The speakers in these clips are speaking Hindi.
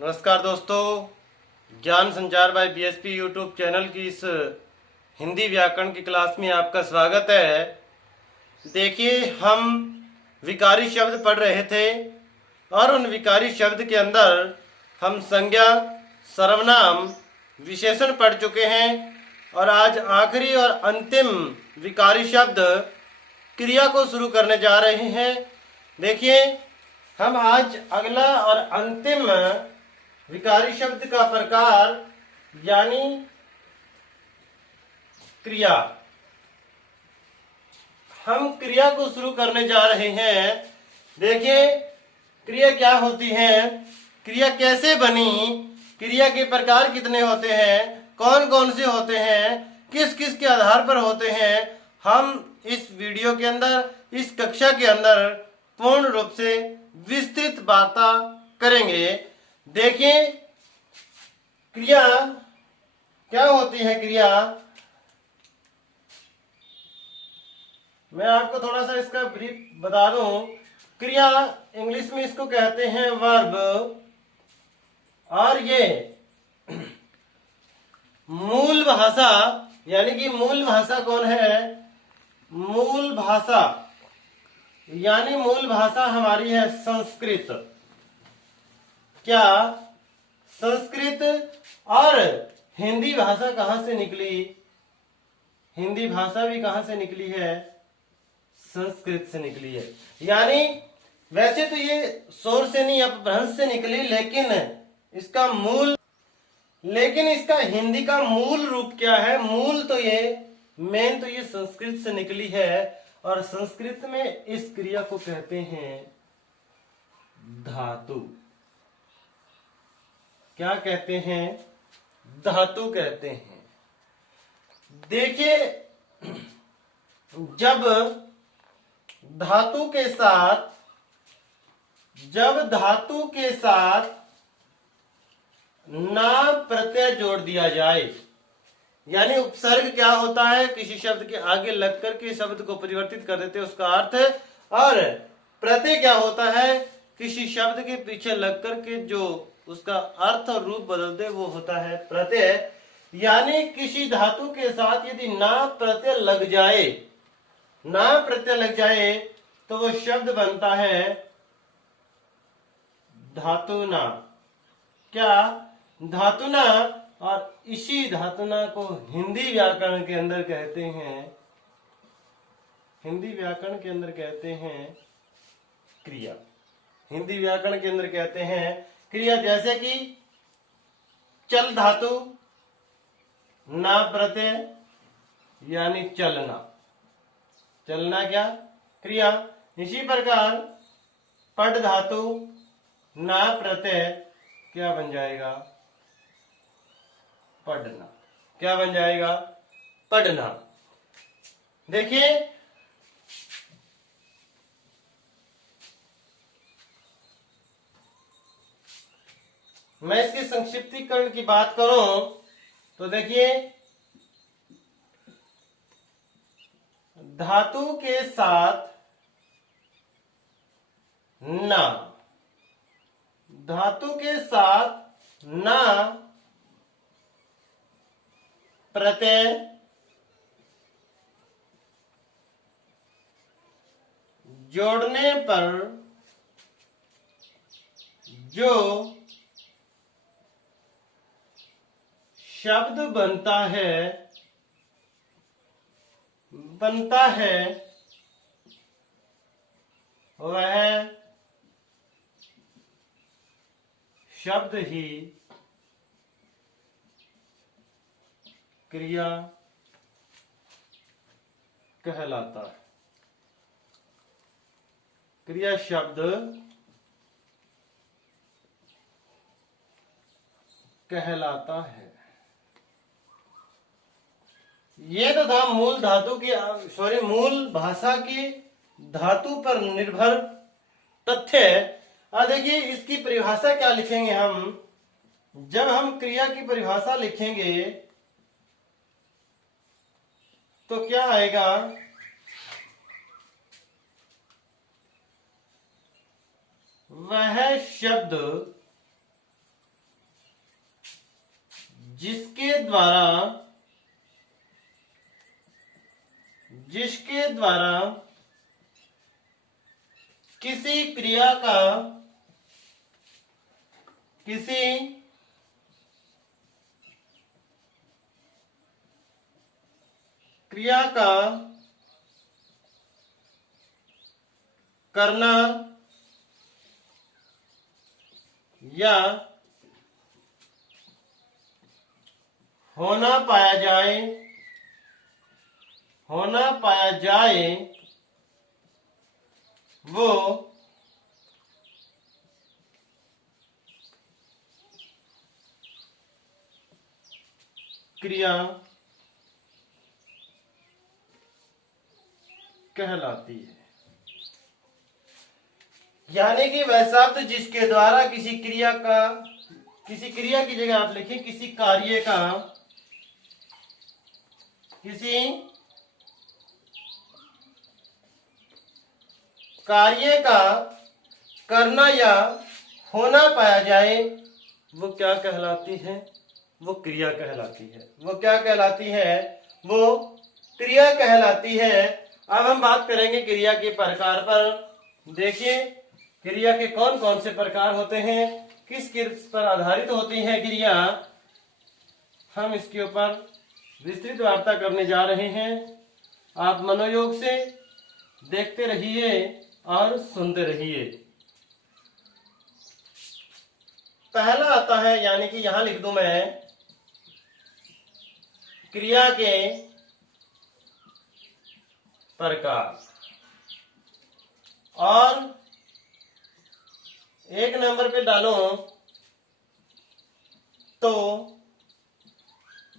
नमस्कार दोस्तों, ज्ञान संचार बाय बीएसपी यूट्यूब चैनल की इस हिंदी व्याकरण की क्लास में आपका स्वागत है। देखिए, हम विकारी शब्द पढ़ रहे थे और उन विकारी शब्द के अंदर हम संज्ञा, सर्वनाम, विशेषण पढ़ चुके हैं और आज आखिरी और अंतिम विकारी शब्द क्रिया को शुरू करने जा रहे हैं। देखिए, हम आज अगला और अंतिम विकारी शब्द का प्रकार यानी क्रिया, हम क्रिया को शुरू करने जा रहे हैं। देखिए, क्रिया क्या होती है, क्रिया कैसे बनी, क्रिया के प्रकार कितने होते हैं, कौन कौन से होते हैं, किस किस के आधार पर होते हैं, हम इस वीडियो के अंदर, इस कक्षा के अंदर पूर्ण रूप से विस्तृत वार्ता करेंगे। देखिए, क्रिया क्या होती है। क्रिया मैं आपको थोड़ा सा इसका ब्रीफ बता दूं। क्रिया इंग्लिश में इसको कहते हैं वर्ब, और ये मूल भाषा यानी कि मूल भाषा कौन है, मूल भाषा यानी मूल भाषा हमारी है संस्कृत। क्या संस्कृत? और हिंदी भाषा कहां से निकली? हिंदी भाषा भी कहां से निकली है? संस्कृत से निकली है। यानी वैसे तो ये शोर से नहीं, अपभ्रंश से निकली, लेकिन इसका हिंदी का मूल रूप क्या है? मूल तो ये संस्कृत से निकली है, और संस्कृत में इस क्रिया को कहते हैं धातु। क्या कहते हैं? धातु कहते हैं। देखिए, जब धातु के साथ ना प्रत्यय जोड़ दिया जाए, यानी उपसर्ग क्या होता है, किसी शब्द के आगे लग करके शब्द को परिवर्तित कर देते हैं उसका अर्थ, और प्रत्यय क्या होता है, किसी शब्द के पीछे लग करके जो उसका अर्थ और रूप बदलते वो होता है प्रत्यय। यानी किसी धातु के साथ यदि ना प्रत्यय लग जाए तो वो शब्द बनता है धातुना। क्या? धातुना। और इसी धातुना को हिंदी व्याकरण के अंदर कहते हैं क्रिया। हिंदी व्याकरण के अंदर कहते हैं क्रिया। जैसे कि चल धातु, ना प्रत्यय यानी चलना। चलना क्या? क्रिया। इसी प्रकार पढ़ धातु, ना प्रत्यय, क्या बन जाएगा? पढ़ना। क्या बन जाएगा? पढ़ना। देखिए, मैं इसके संक्षिप्तीकरण की बात करूं तो देखिए, धातु के साथ ना, धातु के साथ ना प्रत्यय जोड़ने पर जो शब्द बनता है वह शब्द ही क्रिया कहलाता है। क्रिया शब्द कहलाता है। ये तो था मूल भाषा की धातु पर निर्भर तथ्य। अब देखिए, इसकी परिभाषा क्या लिखेंगे हम। जब हम क्रिया की परिभाषा लिखेंगे तो क्या आएगा? वह शब्द द्वारा किसी क्रिया का करना या होना पाया जाए वो क्रिया कहलाती है। यानी कि वह शब्द जिसके द्वारा किसी क्रिया की जगह आप लिखें किसी कार्य का करना या होना पाया जाए वो क्या कहलाती है? वो क्रिया कहलाती है। वो क्या कहलाती है? वो क्रिया कहलाती है। अब हम बात करेंगे क्रिया के प्रकार पर। देखिए क्रिया के कौन कौन से प्रकार होते हैं, किस पर आधारित होती है क्रिया, हम इसके ऊपर विस्तृत वार्ता करने जा रहे हैं। आप मनोयोग से देखते रहिए और सुनते रहिए। पहला आता है, यानी कि यहां लिख दूं मैं, क्रिया के प्रकार, और एक नंबर पे डालो तो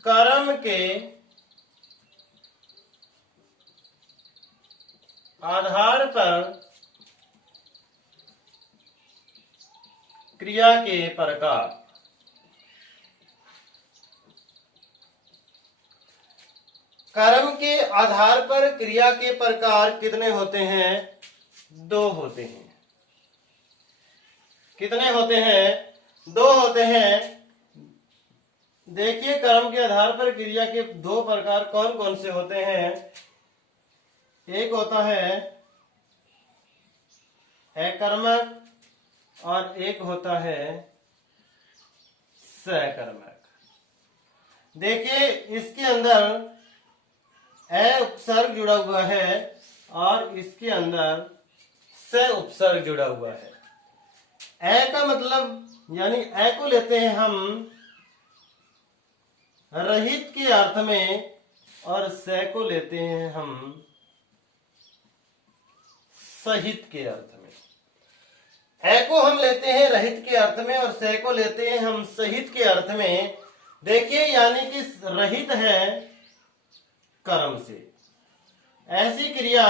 कर्म के आधार पर क्रिया के प्रकार। कर्म के आधार पर क्रिया के प्रकार कितने होते हैं? 2 होते हैं। कितने होते हैं? 2 होते हैं। देखिए कर्म के आधार पर क्रिया के 2 प्रकार कौन कौन से होते हैं। एक होता है अकर्मक और एक होता है सकर्मक। देखिए इसके अंदर अ उपसर्ग जुड़ा हुआ है और इसके अंदर स उपसर्ग जुड़ा हुआ है। अ का मतलब यानी अ को लेते हैं हम रहित के अर्थ में और स को लेते हैं हम सहित के अर्थ में। अ को हम लेते हैं रहित के अर्थ में और स को लेते हैं हम सहित के अर्थ में। देखिए यानी कि रहित है कर्म से, ऐसी क्रिया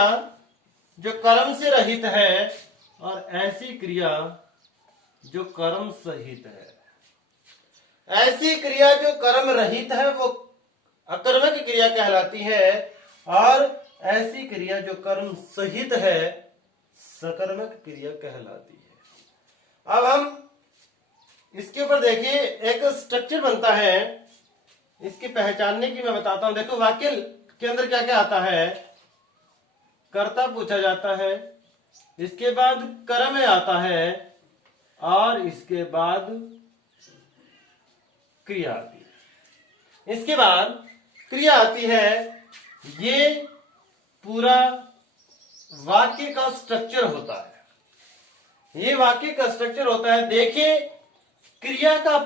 जो कर्म से रहित है और ऐसी क्रिया जो कर्म सहित है। ऐसी क्रिया जो कर्म रहित है वो अकर्मक क्रिया कहलाती है और ऐसी क्रिया जो कर्म सहित है सकर्मक क्रिया कहलाती है। अब हम इसके ऊपर देखिए एक स्ट्रक्चर बनता है, इसकी पहचानने की मैं बताता हूं। देखो वाक्य के अंदर क्या क्या आता है। कर्ता पूछा जाता है, इसके बाद कर्म आता है और इसके बाद क्रिया आती है। इसके बाद क्रिया आती है। ये पूरा वाक्य का स्ट्रक्चर होता है। ये वाक्य का स्ट्रक्चर होता है। देखिए क्रिया का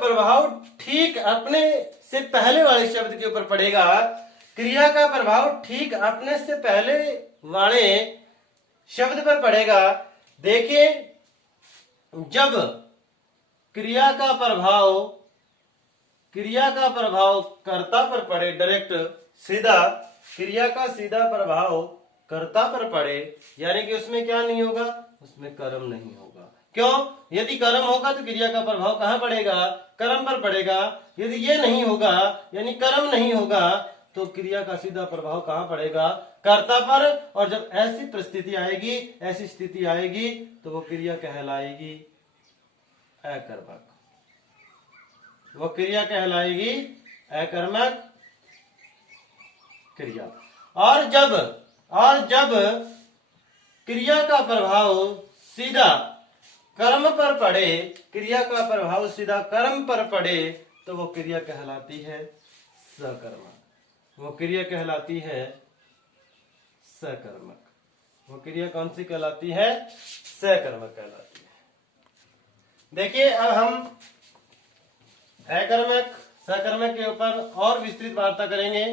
प्रभाव ठीक अपने से पहले वाले शब्द के ऊपर पड़ेगा। क्रिया का प्रभाव ठीक अपने से पहले वाले शब्द पर पड़ेगा। देखिए जब क्रिया का प्रभाव कर्ता पर पड़े, डायरेक्ट सीधा क्रिया का सीधा प्रभाव कर्ता पर पड़े, यानी कि उसमें क्या नहीं होगा, उसमें कर्म नहीं होगा। क्यों? यदि कर्म होगा तो क्रिया का प्रभाव कहां पड़ेगा? कर्म पर पड़ेगा। यदि ये नहीं होगा यानी कर्म नहीं होगा तो क्रिया का सीधा प्रभाव कहां पड़ेगा? कर्ता पर। और जब ऐसी परिस्थिति आएगी, ऐसी स्थिति आएगी तो वो क्रिया कहलाएगी अकर्मक। वो क्रिया कहलाएगी अकर्मक क्रिया। और जब क्रिया का प्रभाव सीधा कर्म पर पड़े, क्रिया का प्रभाव सीधा कर्म पर पड़े, तो वो क्रिया कहलाती है सकर्मक। वो क्रिया कहलाती है सकर्मक। वो क्रिया कौन सी कहलाती है? सकर्मक कहलाती है। देखिए, अब हम अकर्मक सकर्मक के ऊपर और विस्तृत वार्ता करेंगे।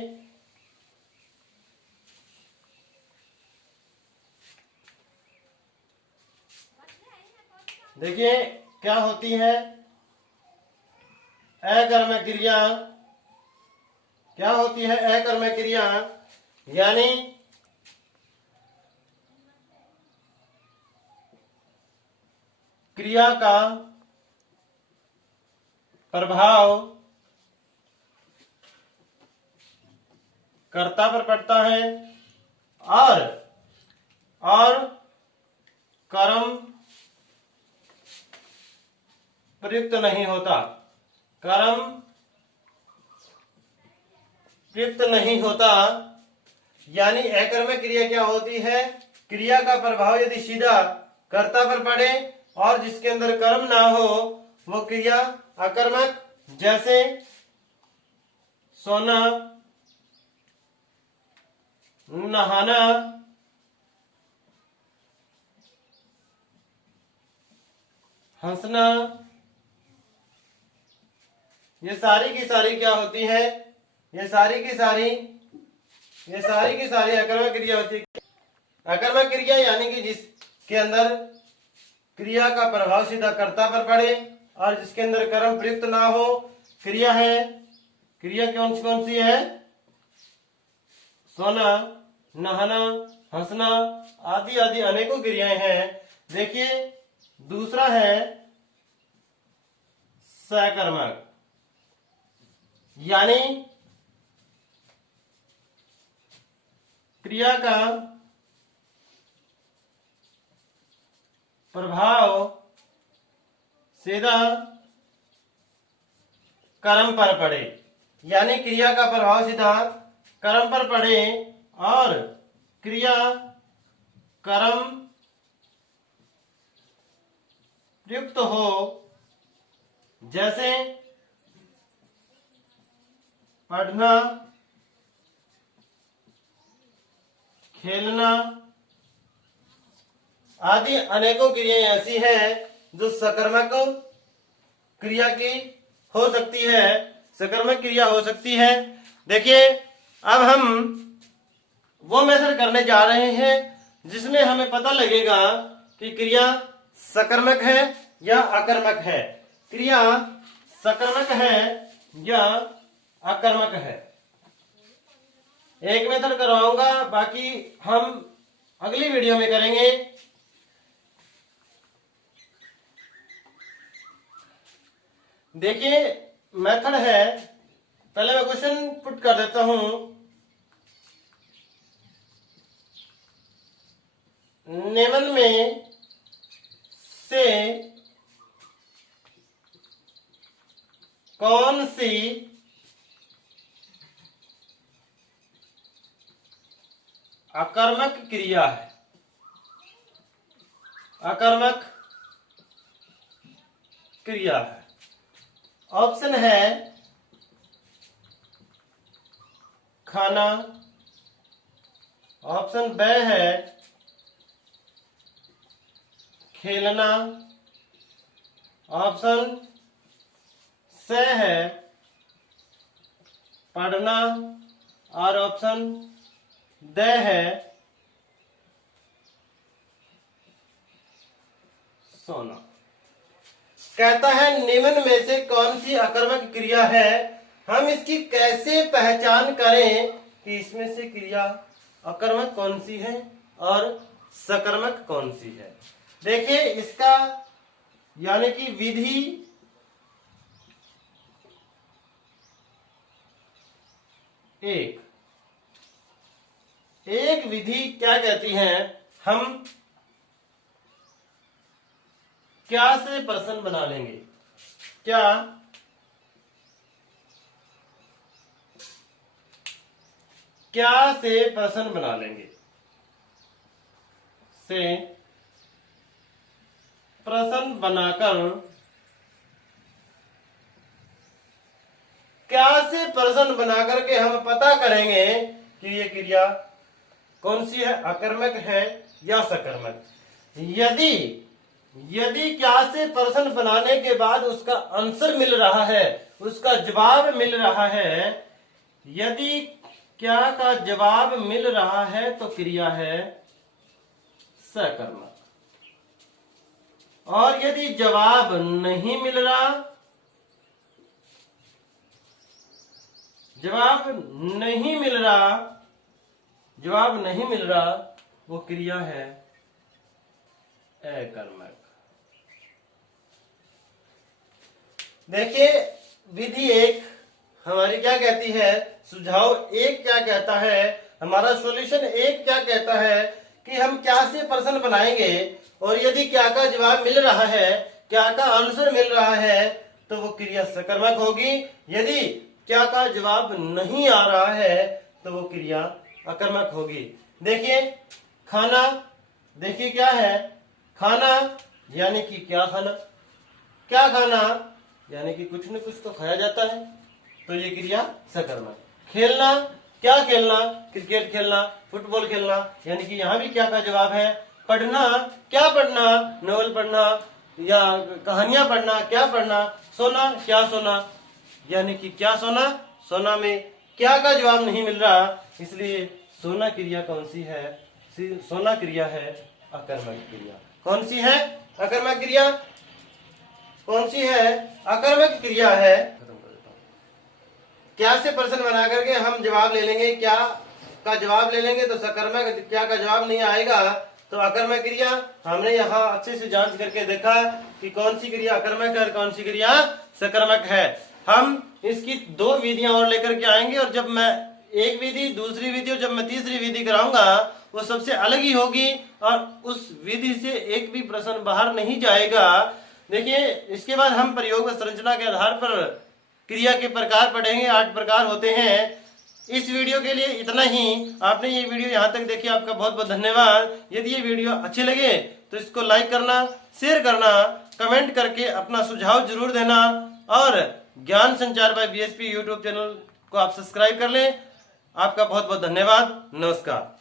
देखिए क्या होती है अकर्मक क्रिया। क्या होती है अकर्मक क्रिया? यानी क्रिया का प्रभाव कर्ता पर पड़ता है और कर्म प्रयुक्त नहीं होता। कर्म प्रयुक्त नहीं होता। यानी अकर्मक क्रिया क्या होती है? क्रिया का प्रभाव यदि सीधा कर्ता पर पड़े और जिसके अंदर कर्म ना हो, वो क्रिया अकर्मक। जैसे सोना, नहाना, हंसना, ये सारी की सारी क्या होती है? ये सारी की सारी अकर्मक क्रिया होती है। अकर्मक क्रिया यानी कि जिसके अंदर क्रिया का प्रभाव सीधा कर्ता पर पड़े और जिसके अंदर कर्म प्रयुक्त ना हो, क्रिया है। क्रिया कौन सी है? सोना, नहाना, हंसना आदि आदि अनेकों क्रियाएं हैं। देखिए दूसरा है सकर्मक, यानी क्रिया का प्रभाव सीधा कर्म पर पड़े। यानी क्रिया का प्रभाव सीधा कर्म पर पड़े और क्रिया कर्म प्रयुक्त हो। जैसे पढ़ना, खेलना आदि अनेकों क्रियाएं ऐसी हैं जो सकर्मक क्रिया की हो सकती है, सकर्मक क्रिया हो सकती है। देखिए अब हम वो मेथड करने जा रहे हैं जिसमें हमें पता लगेगा कि क्रिया सकर्मक है या अकर्मक है, क्रिया सकर्मक है या अकर्मक है। एक मेथड करवाऊंगा, बाकी हम अगली वीडियो में करेंगे। देखिए मेथड है, पहले मैं क्वेश्चन पुट कर देता हूं। निम्न में से कौन सी अकर्मक क्रिया है? अकर्मक क्रिया है। ऑप्शन है खाना, ऑप्शन ब है खेलना, ऑप्शन स है पढ़ना और ऑप्शन द है सोना। कहता है निम्न में से कौन सी अकर्मक क्रिया है? हम इसकी कैसे पहचान करें कि इसमें से क्रिया अकर्मक कौन सी है और सकर्मक कौन सी है? देखिए इसका यानी कि विधि एक विधि क्या कहती है? हम क्या से प्रश्न बना लेंगे। क्या क्या से प्रश्न बना लेंगे, से प्रश्न बनाकर क्या से प्रश्न बनाकर के हम पता करेंगे कि ये क्रिया कौन सी है, अकर्मक है या सकर्मक। यदि यदि क्या से प्रश्न बनाने के बाद उसका आंसर मिल रहा है, उसका जवाब मिल रहा है, यदि क्या का जवाब मिल रहा है तो क्रिया है सकर्मक। और यदि जवाब नहीं मिल रहा, जवाब नहीं मिल रहा, वो क्रिया है अकर्मक। देखिए विधि एक हमारी क्या कहती है, सुझाव एक क्या कहता है, हमारा सॉल्यूशन एक क्या कहता है कि हम क्या से प्रश्न बनाएंगे और यदि क्या का जवाब मिल रहा है, क्या का आंसर मिल रहा है तो वो क्रिया सकर्मक होगी। यदि क्या का जवाब नहीं आ रहा है तो वो क्रिया अकर्मक होगी। देखिए खाना, देखिए क्या है खाना, यानी कि क्या खाना, क्या खाना यानी कि कुछ न कुछ तो खाया जाता है, तो ये क्रिया सकर्मक। खेलना, क्या खेलना, क्रिकेट खेलना, फुटबॉल खेलना, यानी कि यहाँ भी क्या का जवाब है। पढ़ना, क्या पढ़ना, नॉवल पढ़ना या कहानियां पढ़ना, क्या पढ़ना। सोना, क्या सोना, यानी कि क्या सोना, सोना में क्या का जवाब नहीं मिल रहा, इसलिए सोना क्रिया कौन सी है, सोना क्रिया है अकर्मक क्रिया। कौन सी है अकर्मक क्रिया, कौन सी है अकर्मक क्रिया है। क्या से प्रश्न बना करके हम जवाब ले लेंगे, क्या का जवाब ले लेंगे तो सकर्मक, क्या का जवाब नहीं आएगा तो अकर्मक क्रिया। हमने यहाँ अच्छे से जांच करके देखा कि कौन सी क्रिया अकर्मक है और कौन सी क्रिया सकर्मक है। हम इसकी दो विधियां और लेकर के आएंगे और जब मैं एक विधि, दूसरी विधि और जब मैं तीसरी विधि कराऊंगा वो सबसे अलग ही होगी और उस विधि से एक भी प्रश्न बाहर नहीं जाएगा। देखिए इसके बाद हम प्रयोग संरचना के आधार पर क्रिया के प्रकार पढ़ेंगे, 8 प्रकार होते हैं। इस वीडियो के लिए इतना ही। आपने ये वीडियो यहाँ तक देखी, आपका बहुत बहुत धन्यवाद। यदि ये वीडियो अच्छे लगे तो इसको लाइक करना, शेयर करना, कमेंट करके अपना सुझाव जरूर देना और ज्ञान संचार बाय बीएसपी यूट्यूब चैनल को आप सब्सक्राइब कर लें। आपका बहुत बहुत धन्यवाद। नमस्कार।